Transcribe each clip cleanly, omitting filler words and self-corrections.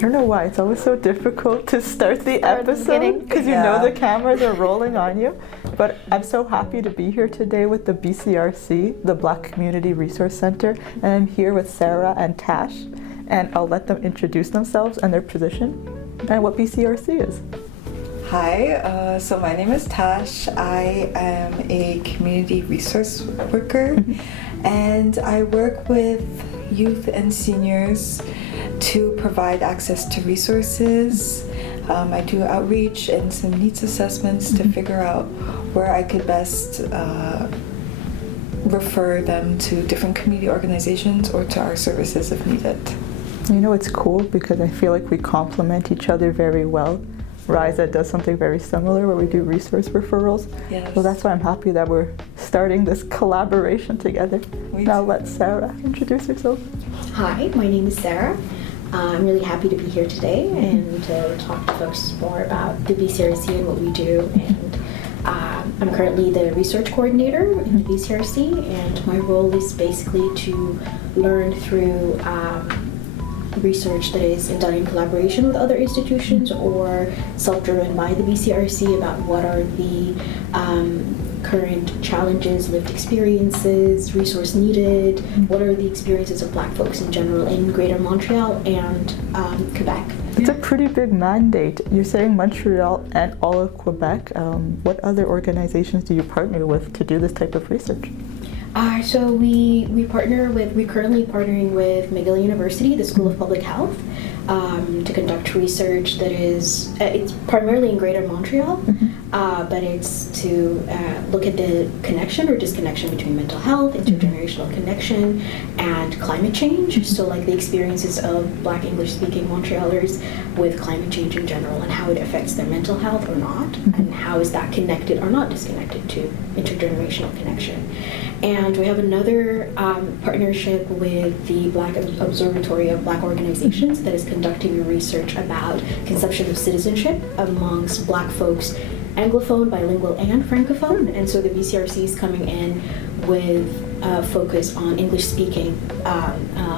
don't know why, it's always so difficult to start the episode because you know the cameras are rolling on you. But I'm so happy to be here today with the BCRC, the Black Community Resource Center, and I'm here with Sarah and Tash, and I'll let them introduce themselves and their position and what BCRC is. Hi, so my name is Tash. I am a community resource worker, and I work with youth and seniors to provide access to resources. I do outreach and some needs assessments to figure out where I could best refer them to different community organizations or to our services if needed. You know, it's cool because I feel like we complement each other very well. REISA does something very similar where we do resource referrals. Yes. So that's why I'm happy that we're starting this collaboration together. Now let Sarah introduce herself. Hi, my name is Sarah. I'm really happy to be here today and to talk to folks more about the BCRC and what we do. And I'm currently the research coordinator in the BCRC, and my role is basically to learn through research that is done in collaboration with other institutions or self-driven by the BCRC about what are the current challenges, lived experiences, resource needed, what are the experiences of Black folks in general in Greater Montreal and Quebec. It's a pretty big mandate. You're saying Montreal and all of Quebec. What other organizations do you partner with to do this type of research? So we're currently partnering with McGill University, the School of Public Health, to conduct research that is, it's primarily in Greater Montreal, but it's to look at the connection or disconnection between mental health, intergenerational connection, and climate change. So like the experiences of Black English-speaking Montrealers with climate change in general and how it affects their mental health or not, and how is that connected or not disconnected to intergenerational connection. And we have another partnership with the Black Observatory of Black Organizations that is conducting research about conception of citizenship amongst Black folks, Anglophone, bilingual, and Francophone. And so the BCRC is coming in with a focus on English-speaking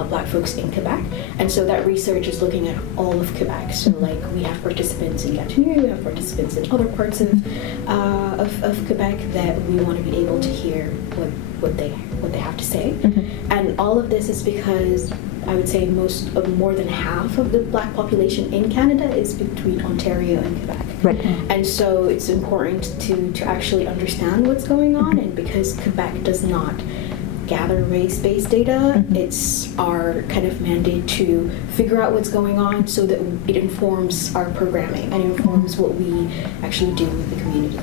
Black folks in Quebec. And so that research is looking at all of Quebec. So like we have participants in Gatineau, we have participants in other parts of Quebec that we want to be able to hear what they have to say. And all of this is because I would say more than half of the Black population in Canada is between Ontario and Quebec. Right. And so it's important to actually understand what's going on, and because Quebec does not gather race-based data, it's our kind of mandate to figure out what's going on so that it informs our programming and informs what we actually do with the community.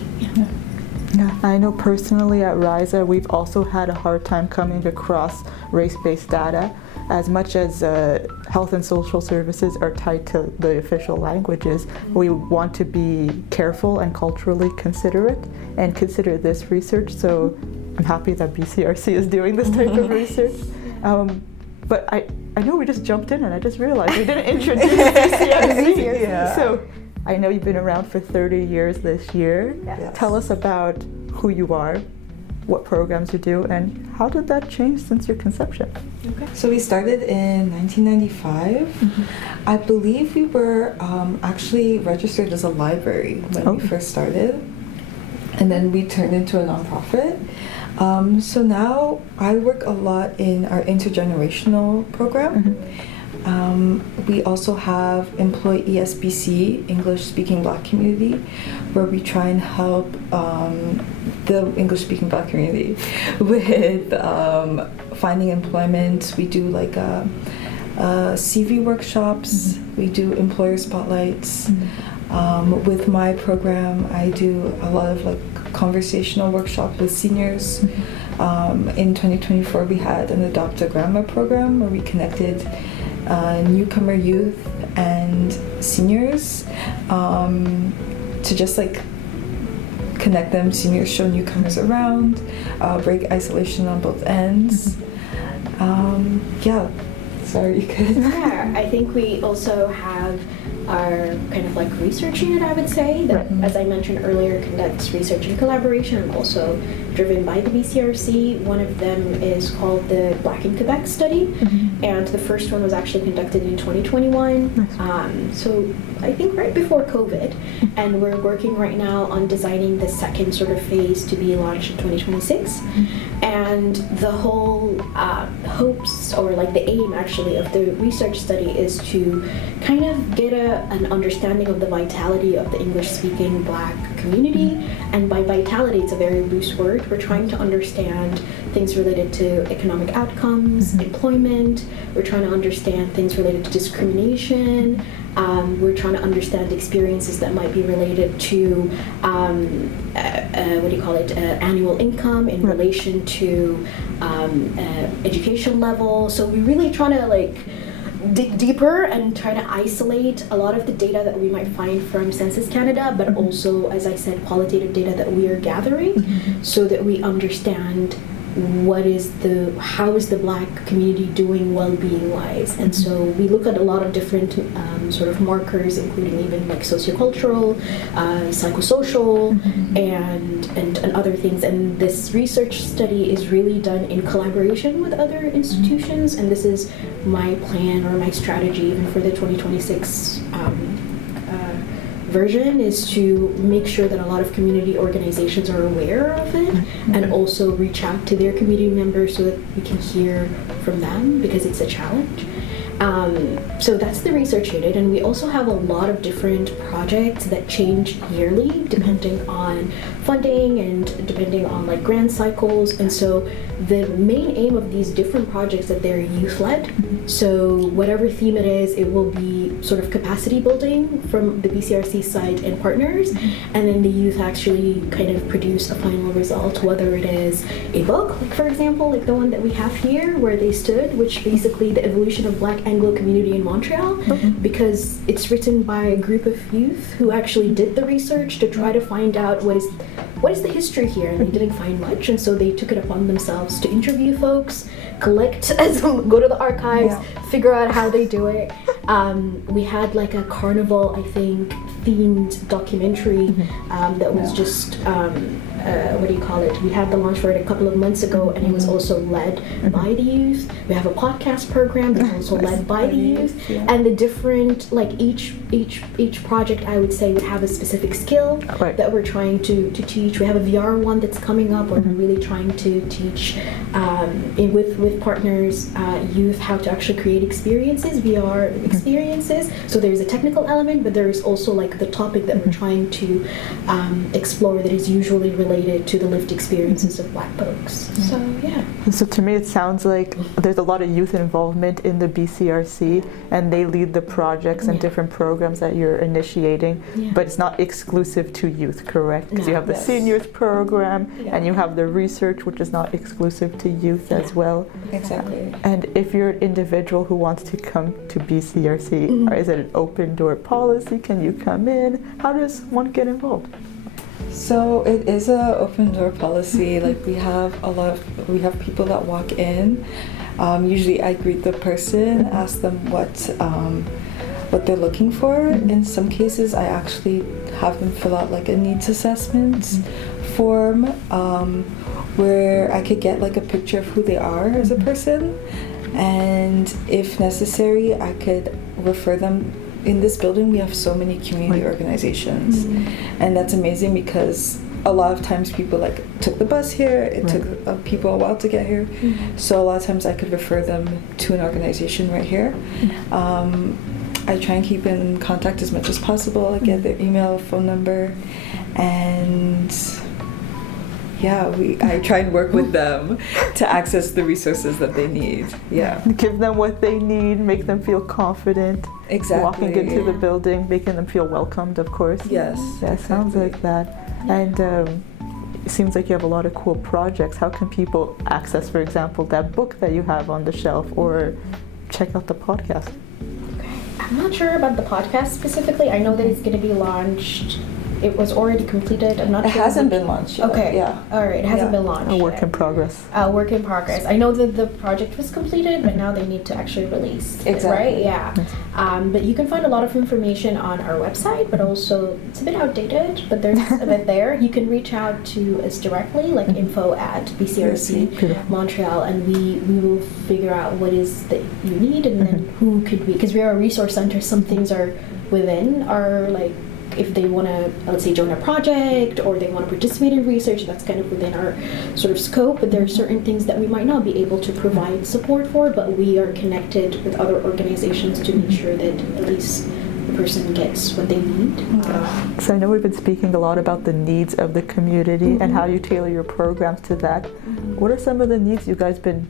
Yeah, I know personally at REISA we've also had a hard time coming across race-based data. As much as health and social services are tied to the official languages, we want to be careful and culturally considerate and consider this research. So I'm happy that BCRC is doing this type of research. But I know we just jumped in and I just realized we didn't introduce BCRC. Yeah. So I know you've been around for 30 years this year. Yes. Tell us about who you are, what programs you do, and how did that change since your conception? Okay. So we started in 1995. I believe we were actually registered as a library when we first started, and then we turned into a nonprofit. So now I work a lot in our intergenerational program. We also have Employ ESBC, English-speaking Black community, where we try and help the English-speaking Black community with finding employment. We do like CV workshops. We do employer spotlights. With my program, I do a lot of like conversational workshops with seniors. In 2024, we had an Adopt a Grandma program where we connected newcomer youth and seniors to just like connect them. Seniors show newcomers around, break isolation on both ends. Sorry, you could. Yeah, I think we also have our kind of like research unit, I would say, that, as I mentioned earlier, conducts research in collaboration and also driven by the BCRC. One of them is called the Black in Quebec study, and the first one was actually conducted in 2021. So I think right before COVID, and we're working right now on designing the second sort of phase to be launched in 2026. And the whole hopes, or like the aim actually of the research study, is to kind of get an understanding of the vitality of the English-speaking Black community. And by vitality, it's a very loose word. We're trying to understand things related to economic outcomes, employment. We're trying to understand things related to discrimination. We're trying to understand experiences that might be related to annual income in relation to education level. So we're really trying to like dig deeper and try to isolate a lot of the data that we might find from Census Canada, but also, as I said, qualitative data that we are gathering, so that we understand how is the Black community doing well-being wise. And so we look at a lot of different sort of markers, including even like sociocultural, psychosocial, and other things. And this research study is really done in collaboration with other institutions, and this is my plan or my strategy even for the 2026 version, is to make sure that a lot of community organizations are aware of it, and also reach out to their community members so that we can hear from them, because it's a challenge. So that's the research unit, and we also have a lot of different projects that change yearly depending on funding and depending on like grant cycles. And so the main aim of these different projects that they're youth-led. So whatever theme it is, it will be sort of capacity building from the BCRC side and partners, and then the youth actually kind of produce a final result, whether it is a book, like for example, like the one that we have here, Where They Stood, which basically the evolution of Black Anglo community in Montreal, because it's written by a group of youth who actually did the research to try to find out what is the history here, and they didn't find much, and so they took it upon themselves to interview folks, collect, go to the archives, figure out how they do it. We had like a carnival, I think, themed documentary that was just we had the launch for it a couple of months ago, and it was also led by the youth. We have a podcast program that's also led by the youth, and the different, like each project, I would say, would have a specific skill that we're trying to teach. We have a VR one that's coming up where we're really trying to teach with partners, youth, how to actually create experiences, VR experiences. So there's a technical element, but there is also like the topic that we're trying to explore that is usually related to the lived experiences of Black folks. So yeah. So to me it sounds like there's a lot of youth involvement in the BCRC, and they lead the projects and different programs that you're initiating, but it's not exclusive to youth, correct? Because you have the seniors program, and you have the research, which is not exclusive to youth as well. Exactly. And if you're an individual who wants to come to BCRC, is it an open door policy? Can you come in? How does one get involved? So it is a open door policy. Like we have people that walk in. Usually I greet the person, ask them what they're looking for. In some cases I actually have them fill out like a needs assessment form, where I could get like a picture of who they are as a person, and if necessary I could refer them. In this building we have so many community organizations, and that's amazing because a lot of times people like took the bus here, it took people a while to get here, so a lot of times I could refer them to an organization right here. I try and keep in contact as much as possible. I get their email, phone number, and I try and work with them to access the resources that they need. Give them what they need, make them feel confident. Exactly. Walking into the building, making them feel welcomed, of course. Yes. Yeah, it sounds like that. And it seems like you have a lot of cool projects. How can people access, for example, that book that you have on the shelf, or check out the podcast? I'm not sure about the podcast specifically. I know that it's going to be launched it was already completed. I'm not It sure. hasn't been launched yet. Okay. Yeah. All right. It hasn't been launched. A work yet. in progress. Work in progress. I know that the project was completed, but now they need to actually release it, Exactly. right? Yeah. But you can find a lot of information on our website, but also it's a bit outdated, but there's a bit there. You can reach out to us directly, like info@BCRC Beautiful. Montreal, and we will figure out what is that you need, and then who could we, because we are a resource center, some things are within our, like, if they want to, let's say, join a project or they want to participate in research, that's kind of within our sort of scope, but there are certain things that we might not be able to provide support for, but we are connected with other organizations to make sure that at least the person gets what they need. So I know we've been speaking a lot about the needs of the community and how you tailor your programs to that. What are some of the needs you guys been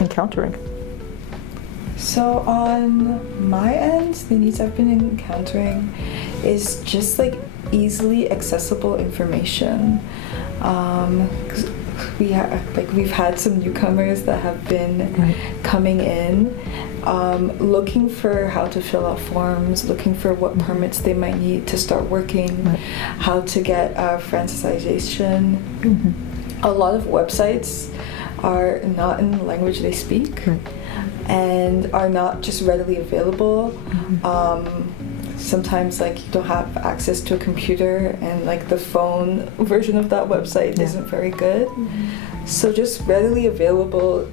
encountering? So on my end, the needs I've been encountering is just like easily accessible information. 'Cause we've had some newcomers that have been coming in, looking for how to fill out forms, looking for what permits they might need to start working, how to get franchisation. A lot of websites are not in the language they speak. And are not just readily available. Sometimes like you don't have access to a computer, and like the phone version of that website isn't very good. So just readily available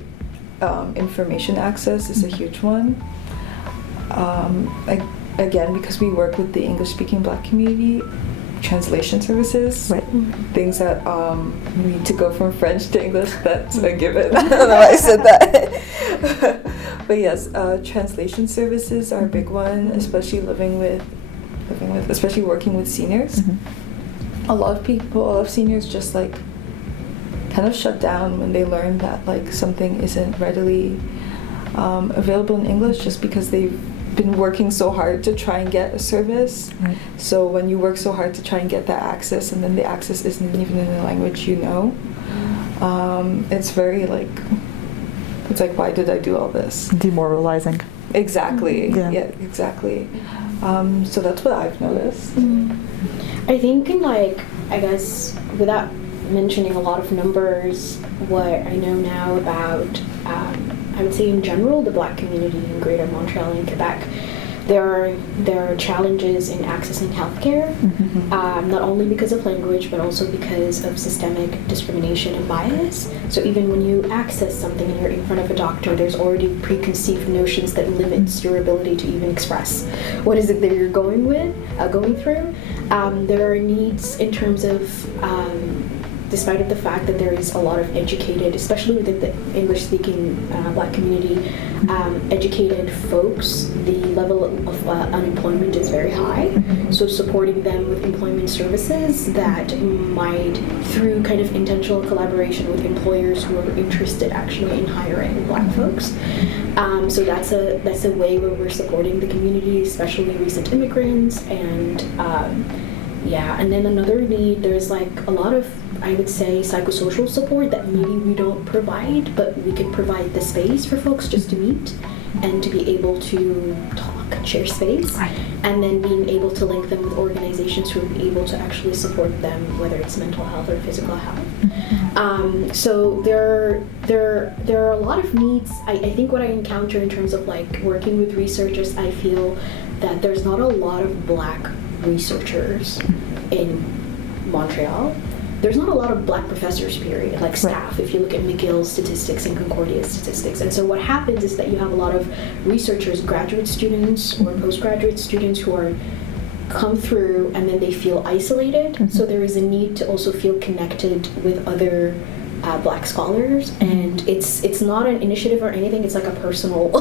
information access is a huge one. Again, because we work with the English-speaking Black community, translation services, things that need to go from French to English, that's a given. I don't know why I said that. But yes, translation services are a big one, especially especially working with seniors. A lot of seniors just like kind of shut down when they learn that like something isn't readily available in English, just because they've been working so hard to try and get a service. So when you work so hard to try and get that access, and then the access isn't even in the language you know, it's very like, it's like, why did I do all this? Demoralizing. Exactly. Yeah, exactly. So that's what I've noticed. I think in like, I guess without mentioning a lot of numbers, what I know now about, I would say in general, the Black community in Greater Montreal and Quebec, there are challenges in accessing healthcare, not only because of language, but also because of systemic discrimination and bias. So even when you access something and you're in front of a doctor, there's already preconceived notions that limits your ability to even express what is it that you're going through. There are needs in terms of despite of the fact that there is a lot of educated, especially within the English-speaking Black community, educated folks, the level of unemployment is very high. So supporting them with employment services that might, through kind of intentional collaboration with employers who are interested actually in hiring Black folks. So that's a way where we're supporting the community, especially recent immigrants, and and then another need, there's like a lot of, I would say, psychosocial support that maybe we don't provide, but we could provide the space for folks just to meet and to be able to talk and share space, and then being able to link them with organizations who are able to actually support them, whether it's mental health or physical health. So there are a lot of needs. I think what I encounter in terms of like working with researchers, I feel that there's not a lot of Black researchers in Montreal. There's not a lot of Black professors, period, like staff, if you look at McGill's statistics and Concordia's statistics. And so what happens is that you have a lot of researchers, graduate students or postgraduate students who are come through and then they feel isolated. So there is a need to also feel connected with other Black scholars, and it's not an initiative or anything, it's like a personal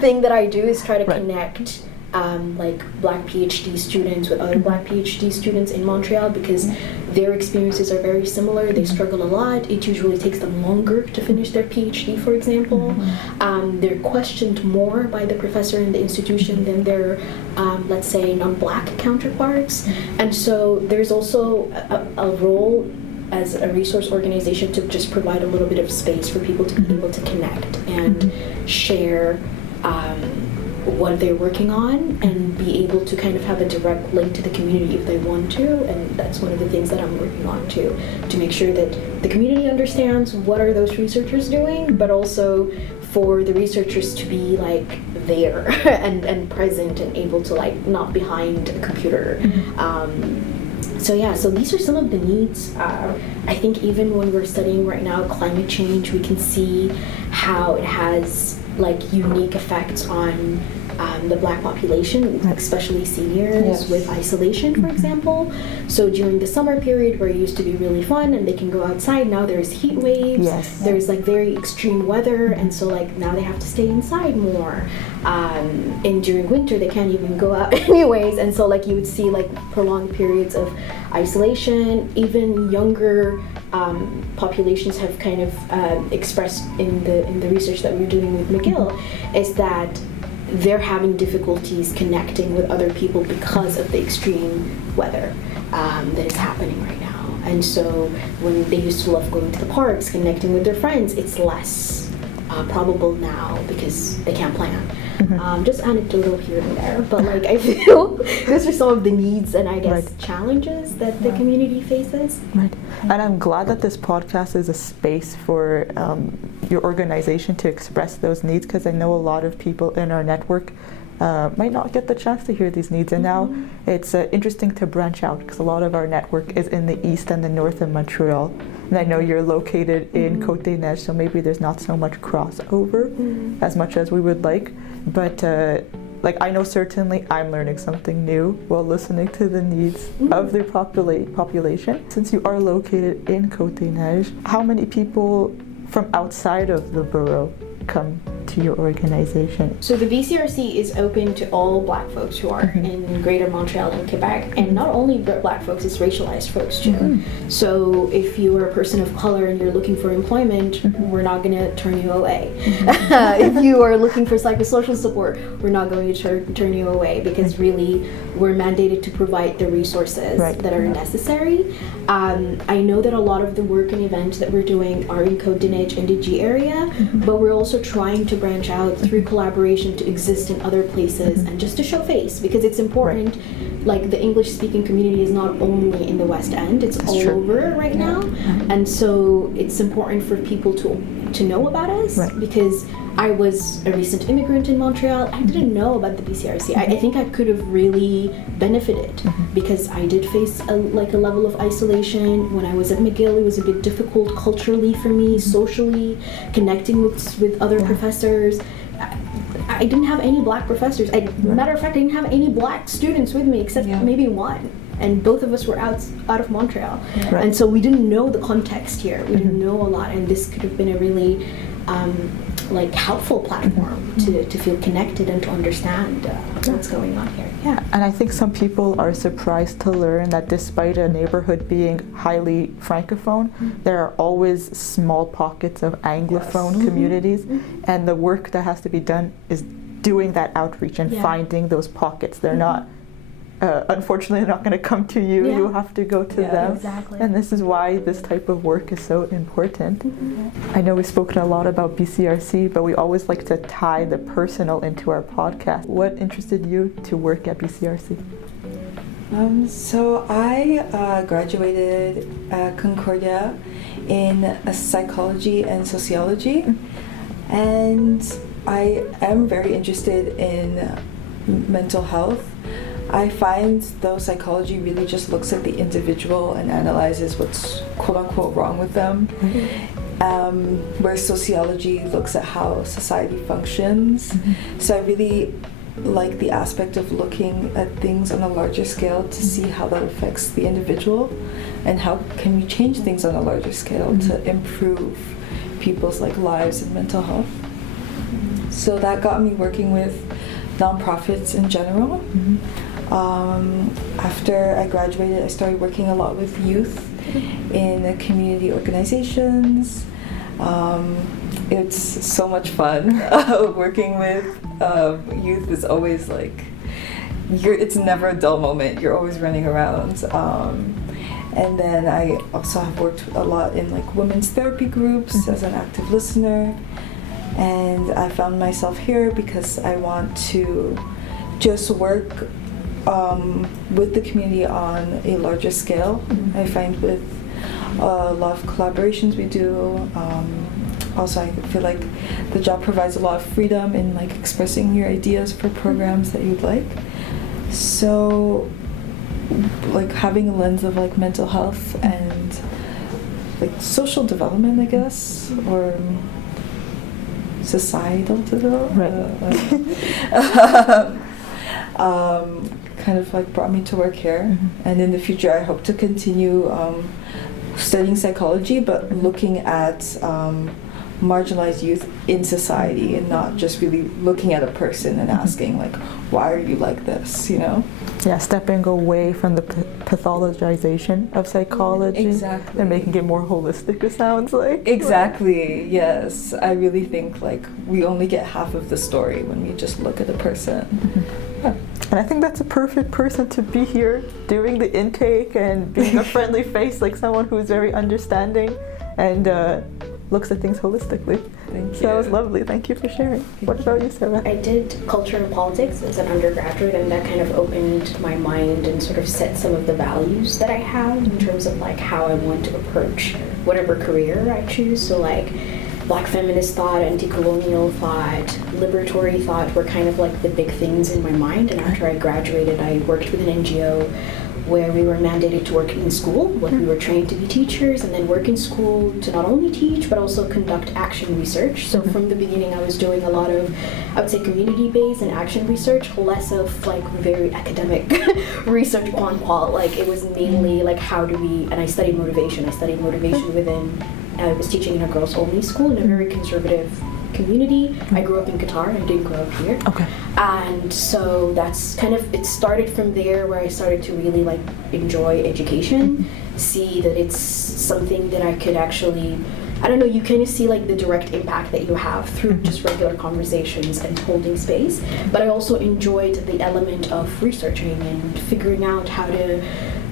thing that I do, is try to connect like Black PhD students with other Black PhD students in Montreal, because their experiences are very similar. They struggle a lot. It usually takes them longer to finish their PhD, for example. They're questioned more by the professor in the institution than their, let's say, non-Black counterparts. And so there's also a role as a resource organization to just provide a little bit of space for people to be able to connect and share what they're working on and be able to kind of have a direct link to the community if they want to. And that's one of the things that I'm working on to make sure that the community understands what are those researchers doing, but also for the researchers to be like there and present and able to like not behind a computer. So these are some of the needs. I think even when we're studying right now climate change, we can see how it has like unique effects on the Black population, especially seniors with isolation, for example. So during the summer period where it used to be really fun and they can go outside, now there's heat waves, there's like very extreme weather, and so like now they have to stay inside more. And during winter they can't even go out anyways, and so like you would see like prolonged periods of isolation. Even younger populations have kind of expressed in the research that we're doing with McGill is that they're having difficulties connecting with other people because of the extreme weather that is happening right now. And so when they used to love going to the parks, connecting with their friends, it's less probable now because they can't plan. Just anecdotal here and there, but like I feel those are some of the needs and I guess challenges that the community faces. And I'm glad that this podcast is a space for your organization to express those needs, because I know a lot of people in our network might not get the chance to hear these needs, and now it's interesting to branch out because a lot of our network is in the east and the north of Montreal, and I know you're located in Côte-des-Neiges, so maybe there's not so much crossover as much as we would like, but like I know certainly I'm learning something new while listening to the needs of the population. Since you are located in Côte-des-Neiges, how many people from outside of the borough come to your organization? So the BCRC is open to all Black folks who are in Greater Montreal and Quebec, and not only Black folks, it's racialized folks too. So if you are a person of color and you're looking for employment, we're not going to turn you away. If you are looking for psychosocial support, we're not going to turn you away, because really we're mandated to provide the resources that are necessary. I know that a lot of the work and events that we're doing are in Côte-des-Neiges and the G area, but we're also trying to branch out through collaboration to exist in other places and just to show face, because it's important. Like the English speaking community is not only in the West End, it's all over right now, and so it's important for people to know about us, because I was a recent immigrant in Montreal. I didn't know about the BCRC. I think I could have really benefited because I did face a level of isolation. When I was at McGill, it was a bit difficult culturally for me, socially, connecting with other professors. I didn't have any Black professors. Matter of fact, I didn't have any Black students with me except maybe one. And both of us were out of Montreal. And so we didn't know the context here. We didn't know a lot, and this could have been a really helpful platform to feel connected and to understand what's going on here. And I think some people are surprised to learn that despite a neighborhood being highly francophone, there are always small pockets of anglophone communities, and the work that has to be done is doing that outreach and finding those pockets. They're not unfortunately they're not going to come to you. You have to go to them. Exactly. And this is why this type of work is so important. I know we've spoken a lot about BCRC, but we always like to tie the personal into our podcast. What interested you to work at BCRC? So I graduated at Concordia in psychology and sociology, and I am very interested in mental health. I find though psychology really just looks at the individual and analyzes what's quote-unquote wrong with them, whereas sociology looks at how society functions. So I really like the aspect of looking at things on a larger scale to see how that affects the individual and how can we change things on a larger scale to improve people's lives and mental health. So that got me working with nonprofits in general. After I graduated, I started working a lot with youth in community organizations. It's so much fun. Working with youth is always it's never a dull moment. You're always running around. And then I also have worked a lot in women's therapy groups as an active listener. And I found myself here because I want to just work with the community on a larger scale. I find with a lot of collaborations we do, also I feel like the job provides a lot of freedom in like expressing your ideas for programs that you'd like. So like having a lens of like mental health and like social development, I guess, or societal development, kind of like brought me to work here. And in the future I hope to continue studying psychology, but looking at marginalized youth in society, and not just really looking at a person and asking like, why are you like this, you know? Yeah, stepping away from the pathologization of psychology. Exactly. And making it more holistic, it sounds like. Exactly, yes. I really think like we only get half of the story when we just look at a person. Yeah. And I think that's a perfect person to be here doing the intake and being a friendly face, like someone who's very understanding and looks at things holistically. Thank you. So that was lovely. Thank you for sharing. What about you, Sarah? I did culture and politics as an undergraduate, and that kind of opened my mind and sort of set some of the values that I have in terms of like how I want to approach whatever career I choose. So like Black feminist thought, anti-colonial thought, liberatory thought were kind of like the big things in my mind. And after I graduated, I worked with an NGO where we were mandated to work in school, like we were trained to be teachers and then work in school to not only teach but also conduct action research. So from the beginning I was doing a lot of, I would say, community-based and action research, less of like very academic research on qual. Like it was mainly like how do we, and I studied motivation. Within, I was teaching in a girls-only school in a very conservative community. I grew up in Qatar, I didn't grow up here. Okay. And so that's kind of, it started from there where I started to really like enjoy education, see that it's something that I could actually, I don't know, you kind of see like the direct impact that you have through just regular conversations and holding space. But I also enjoyed the element of researching and figuring out how to,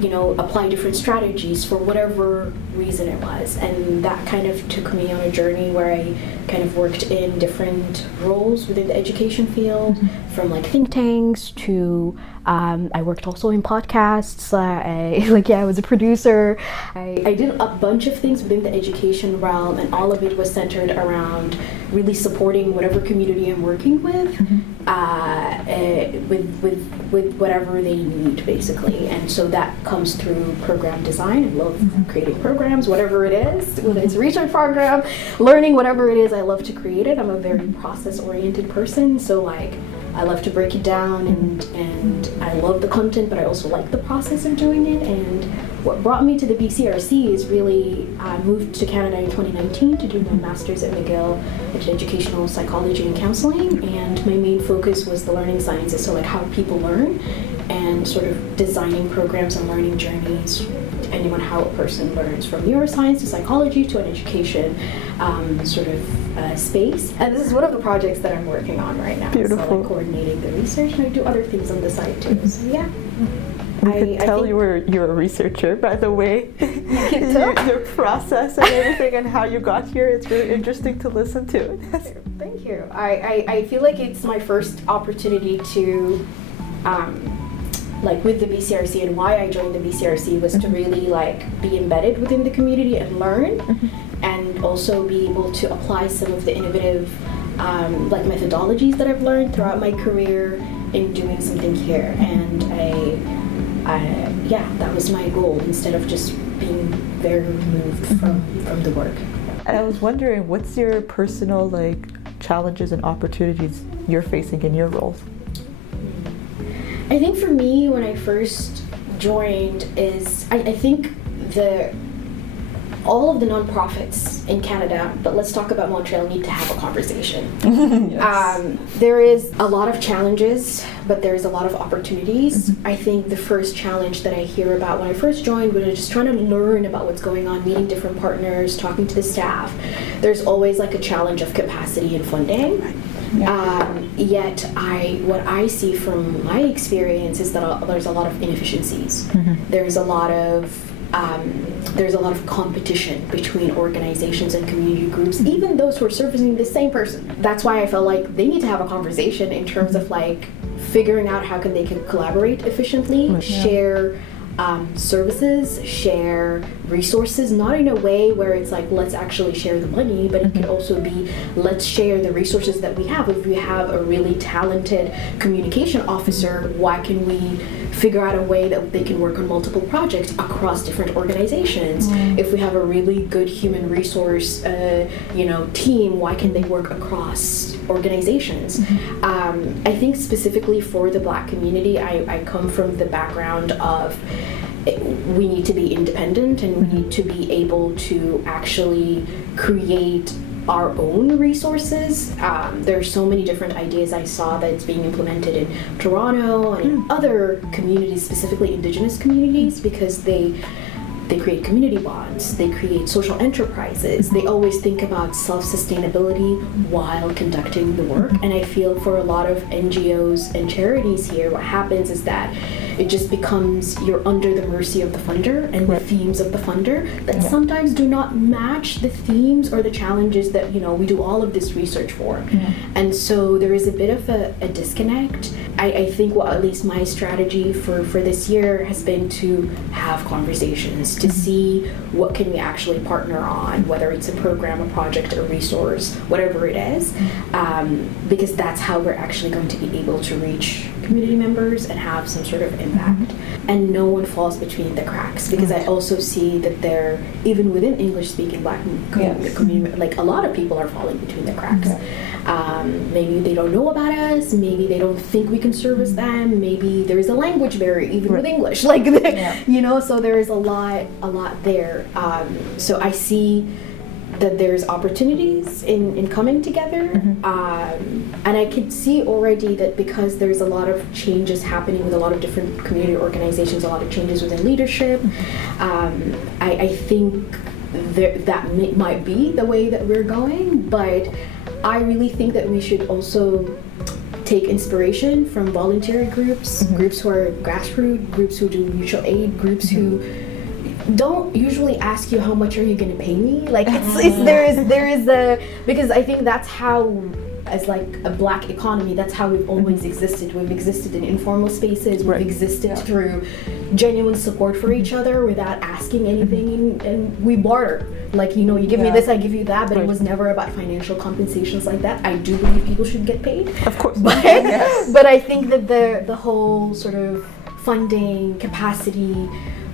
you know, apply different strategies for whatever reason it was. And that kind of took me on a journey where I kind of worked in different roles within the education field, from like think tanks to I worked also in podcasts. I was a producer. I did a bunch of things within the education realm, and all of it was centered around really supporting whatever community I'm working with, with whatever they need, basically. And so that comes through program design. I love creating programs, whatever it is, whether it's a research program, learning, whatever it is, I love to create it. I'm a very process-oriented person, so like I love to break it down, and I love the content, but I also like the process of doing it. And what brought me to the BCRC is really, I moved to Canada in 2019 to do my master's at McGill in educational psychology and counseling, and my main focus was the learning sciences, so like how people learn and sort of designing programs and learning journeys depending on how a person learns, from neuroscience to psychology to an education space. And this is one of the projects that I'm working on right now. Beautiful. So like coordinating the research, and I do other things on the side too. So yeah. We could tell you're a researcher, by the way. Your process and everything and how you got here. It's really interesting to listen to. Thank you. I feel like it's my first opportunity to like with the BCRC, and why I joined the BCRC was to really like be embedded within the community and learn, and also be able to apply some of the innovative like methodologies that I've learned throughout my career in doing something here. And that was my goal, instead of just being very removed from the work. And I was wondering, what's your personal like challenges and opportunities you're facing in your roles? I think for me, when I first joined, is I think all of the nonprofits in Canada, but let's talk about Montreal, need to have a conversation. Yes. There is a lot of challenges, but there's a lot of opportunities. I think the first challenge that I hear about when I first joined, when I was just trying to learn about what's going on, meeting different partners, talking to the staff, there's always like a challenge of capacity and funding. Yet what I see from my experience is that there's a lot of inefficiencies. There's a lot of there's a lot of competition between organizations and community groups, even those who are servicing the same person. That's why I felt like they need to have a conversation in terms of like figuring out how they can collaborate efficiently, share services, share resources, not in a way where it's like let's actually share the money, but it could also be let's share the resources that we have. If we have a really talented communication officer, why can we figure out a way that they can work on multiple projects across different organizations? If we have a really good human resource team, why can they work across organizations? I think specifically for the Black community, I come from the background of we need to be independent and we need to be able to actually create our own resources. There are so many different ideas I saw that's being implemented in Toronto and in other communities, specifically Indigenous communities, because they create community bonds, they create social enterprises, they always think about self-sustainability while conducting the work. And I feel for a lot of NGOs and charities here, what happens is that it just becomes you're under the mercy of the funder and the themes of the funder that sometimes do not match the themes or the challenges that we do all of this research for. And so there is a bit of a disconnect. I think at least my strategy for this year has been to have conversations, to see what can we actually partner on, whether it's a program, a project, a resource, whatever it is, because that's how we're actually going to be able to reach community members and have some sort of impact. And no one falls between the cracks, because I also see that there, even within English-speaking Black community, like a lot of people are falling between the cracks. Maybe they don't know about us, maybe they don't think we can service them, maybe there is a language barrier even with English, like so there is a lot there. So I see that there's opportunities in coming together, and I could see already that because there's a lot of changes happening with a lot of different community organizations, a lot of changes within leadership, I think that might be the way that we're going, but I really think that we should also take inspiration from voluntary groups, groups who are grassroots, groups who do mutual aid, groups who don't usually ask you how much are you going to pay me, like there is a, because I think that's how, as like a Black economy, that's how we've always existed. We've existed in informal spaces, we've existed through genuine support for each other without asking anything, and we barter, like you give me this, I give you that, but it was never about financial compensations like that. I do believe people should get paid, of course, but I think that the whole sort of funding capacity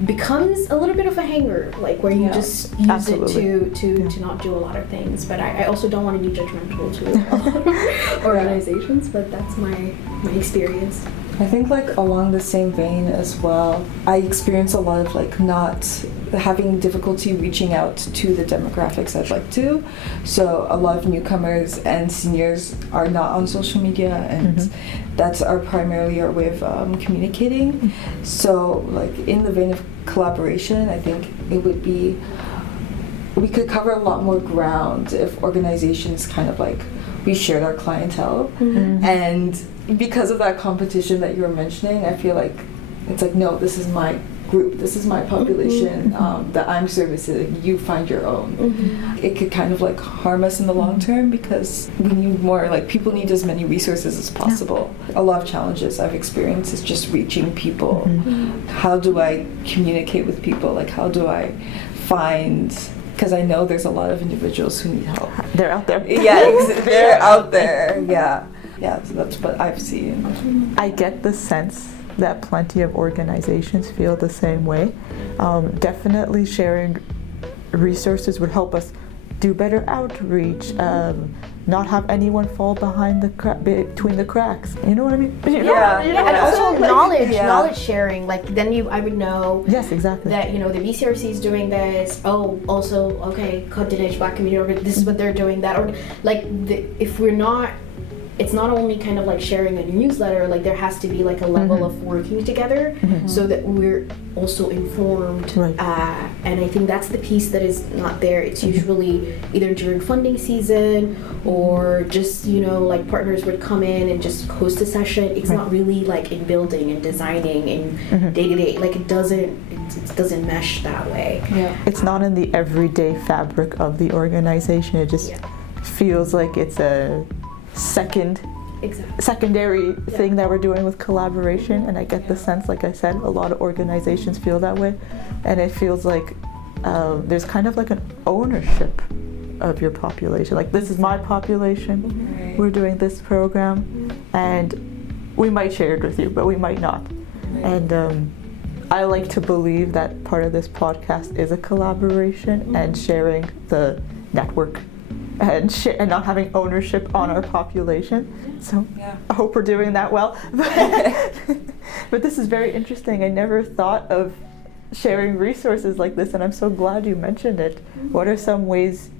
becomes a little bit of a hanger, like where you just use it to not do a lot of things. But I also don't want to be judgmental to organizations, but that's my experience. I think like along the same vein as well, I experience a lot of like not having difficulty reaching out to the demographics I'd like to. So a lot of newcomers and seniors are not on social media, and that's primarily our way of communicating. So like in the vein of collaboration, I think it would be, we could cover a lot more ground if organizations kind of like, we shared our clientele, and because of that competition that you were mentioning, I feel like it's like, no, this is my group, this is my population that I'm servicing, you find your own. It could kind of like harm us in the long term, because we need more, like people need as many resources as possible. A lot of challenges I've experienced is just reaching people. How do I communicate with people? Like how do I find, because I know there's a lot of individuals who need help. They're out there. They're out there. So that's what I've seen. I get the sense that plenty of organizations feel the same way. Definitely sharing resources would help us do better outreach, not have anyone fall behind between the cracks. You know what I mean? And also knowledge sharing. Like then I would know. Yes, exactly. That the BCRC is doing this. Oh, also Côte-de-Neige Black community, this is what they're doing. That, or like if we're not it's not only kind of like sharing a newsletter, like there has to be like a level of working together so that we're also informed. Right. And I think that's the piece that is not there. It's usually either during funding season or just, like partners would come in and just host a session. It's not really like in building and designing and day-to-day. Like it doesn't mesh that way. Yeah. It's not in the everyday fabric of the organization. It just feels like it's a secondary thing that we're doing with collaboration, and I get the sense, like I said, a lot of organizations feel that way, and it feels like there's kind of like an ownership of your population. Like, this is my population, we're doing this program, and we might share it with you, but we might not. And I like to believe that part of this podcast is a collaboration and sharing the network and not having ownership on our population. So I hope we're doing that well. But this is very interesting. I never thought of sharing resources like this, and I'm so glad you mentioned it. What are some ways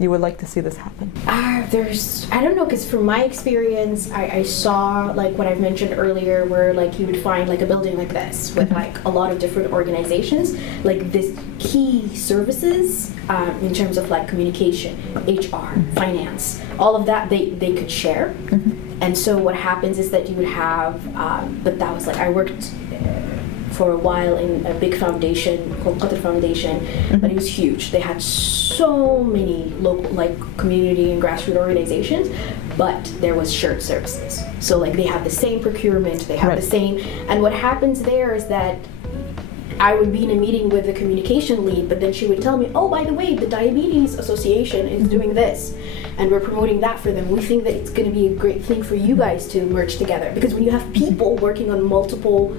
you would like to see this happen? I don't know, because from my experience, I saw like what I've mentioned earlier, where like you would find like a building like this with like a lot of different organizations, like this key services in terms of like communication, HR, finance, all of that they could share. And so what happens is that you would have, but that was like, I worked for a while in a big foundation called Qatar Foundation, but it was huge. They had so many local, like community and grassroots organizations, but there was shared services. So like they have the same procurement, they have the same, and what happens there is that I would be in a meeting with the communication lead, but then she would tell me, oh, by the way, the Diabetes Association is doing this, and we're promoting that for them. We think that it's going to be a great thing for you guys to merge together, because when you have people working on multiple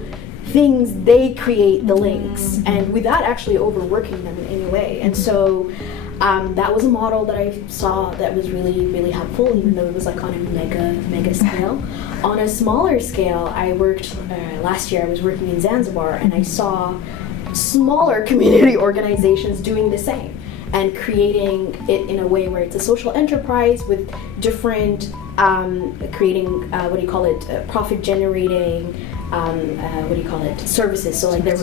things, they create the links, and without actually overworking them in any way. And so that was a model that I saw that was really, really helpful, even though it was like on a mega scale. On a smaller scale, I worked, last year I was working in Zanzibar, and I saw smaller community organizations doing the same and creating it in a way where it's a social enterprise with different, creating, profit generating, services. So like there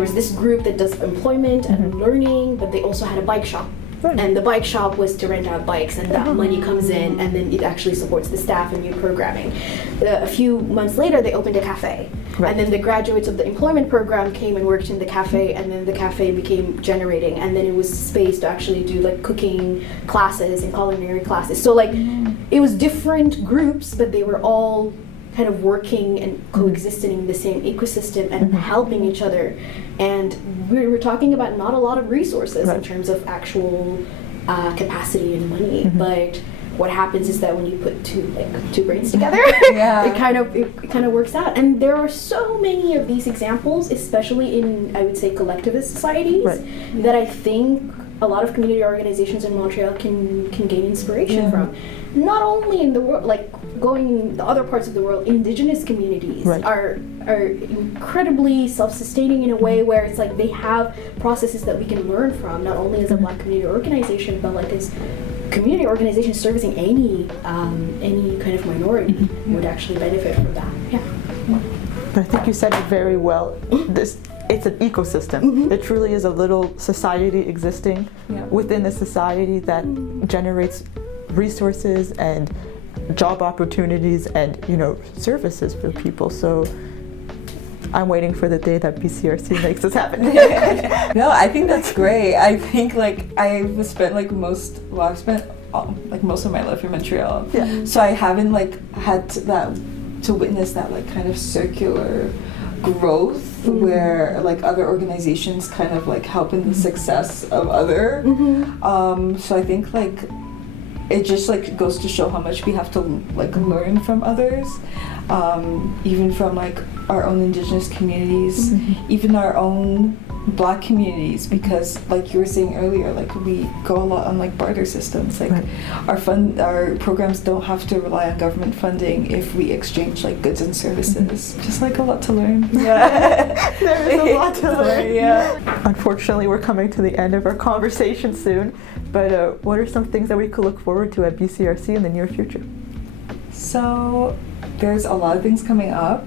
was this group that does employment and learning, but they also had a bike shop. And the bike shop was to rent out bikes, and that money comes in, and then it actually supports the staff and new programming. A few months later, they opened a cafe. And then the graduates of the employment program came and worked in the cafe, and then the cafe became generating, and then it was space to actually do like cooking classes and culinary classes. So like it was different groups, but they were all kind of working and coexisting in the same ecosystem and helping each other. And we were talking about not a lot of resources in terms of actual capacity and money, but what happens is that when you put two brains together, it kind of works out. And there are so many of these examples, especially in, I would say, collectivist societies, that I think a lot of community organizations in Montreal can gain inspiration from. Not only in the world, like going the other parts of the world, Indigenous communities are incredibly self-sustaining in a way where it's like they have processes that we can learn from, not only as a Black community organization, but like as community organizations servicing any kind of minority would actually benefit from that. But I think you said it very well. It's an ecosystem. It truly is a little society existing within a society that generates resources and job opportunities and services for people. So I'm waiting for the day that BCRC makes this happen. No, I think that's great. I think I've spent most of my life in Montreal. So I haven't had to witness that kind of circular growth where other organizations kind of help in the success of other. So I think it just goes to show how much we have to learn from others, even from our own Indigenous communities, even our own Black communities, because you were saying earlier, we go a lot on barter systems. Our programs don't have to rely on government funding if we exchange goods and services. Just a lot to learn. There is a lot to learn. Unfortunately, we're coming to the end of our conversation soon, but what are some things that we could look forward to at BCRC in the near future? So there's a lot of things coming up.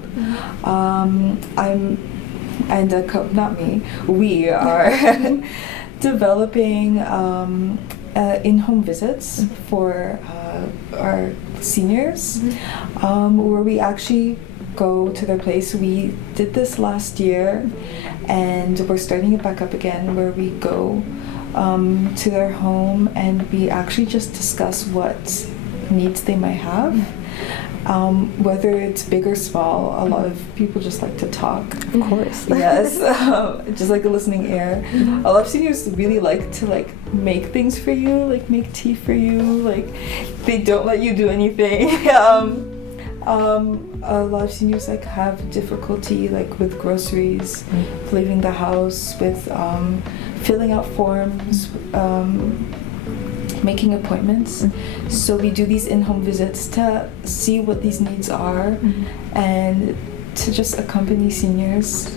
We are developing in-home visits for our seniors, where we actually go to their place. We did this last year, and we're starting it back up again, where we go to their home and we actually just discuss what needs they might have. Whether it's big or small, a lot of people just like to talk. Of course. Yes, just like a listening ear. A lot of seniors really like to make things for you, make tea for you. They don't let you do anything. A lot of seniors have difficulty with groceries, leaving the house, with filling out forms, making appointments. So we do these in-home visits to see what these needs are and to just accompany seniors.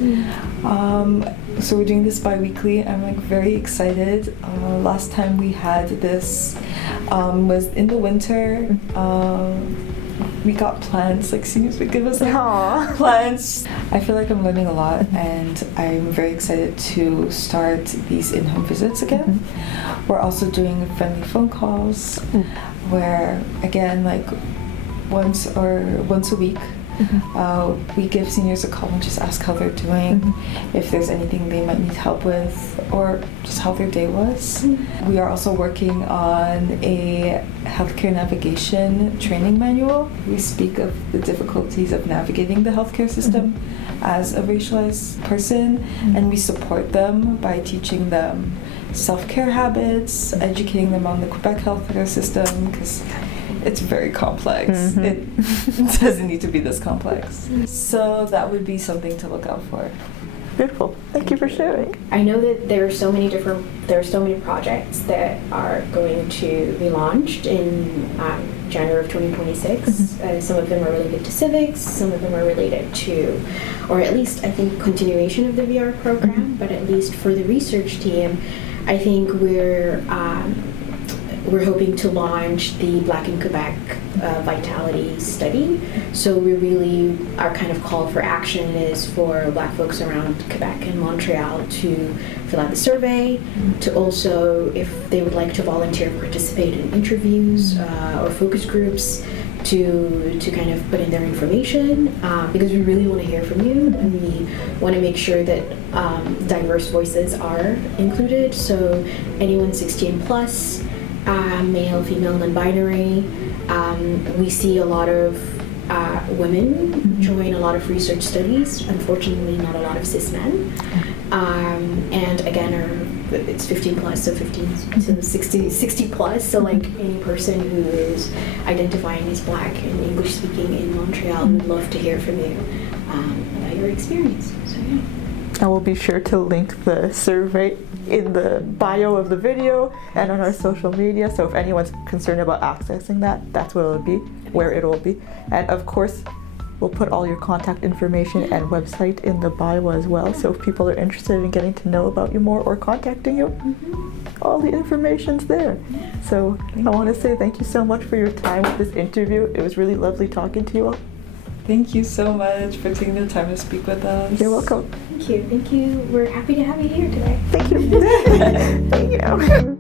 So we're doing this bi-weekly. I'm very excited. Last time we had this was in the winter. We got plants, seniors would give us plants. I feel like I'm learning a lot, and I'm very excited to start these in-home visits again. We're also doing friendly phone calls where, again, once a week, we give seniors a call and just ask how they're doing, if there's anything they might need help with, or just how their day was. We are also working on a healthcare navigation training manual. We speak of the difficulties of navigating the healthcare system as a racialized person, and we support them by teaching them self-care habits, educating them on the Quebec healthcare system, because it's very complex. It doesn't need to be this complex. So that would be something to look out for. Beautiful. Thank you for sharing. I know that there are so many projects that are going to be launched in January of 2026. Some of them are related to civics, some of them are related to, or at least I think continuation of the VR program, but at least for the research team, I think we're hoping to launch the Black in Quebec Vitality Study. So our kind of call for action is for Black folks around Quebec and Montreal to fill out the survey, to also, if they would like to volunteer, participate in interviews or focus groups, to kind of put in their information, because we really want to hear from you, and we want to make sure that diverse voices are included. So anyone 16 plus, male, female, non-binary. We see a lot of women join a lot of research studies. Unfortunately, not a lot of cis men. And again, it's 15 plus, so 15 to 60 plus. So any person who is identifying as Black and English speaking in Montreal, we'd love to hear from you about your experience. So yeah. I will be sure to link the survey in the bio of the video and on our social media. So if anyone's concerned about accessing that, that's where it will be. And of course, we'll put all your contact information and website in the bio as well. So if people are interested in getting to know about you more or contacting you, all the information's there. So I want to say thank you so much for your time with this interview. It was really lovely talking to you all. Thank you so much for taking the time to speak with us. You're welcome. Thank you. We're happy to have you here today. Thank you. Thank you.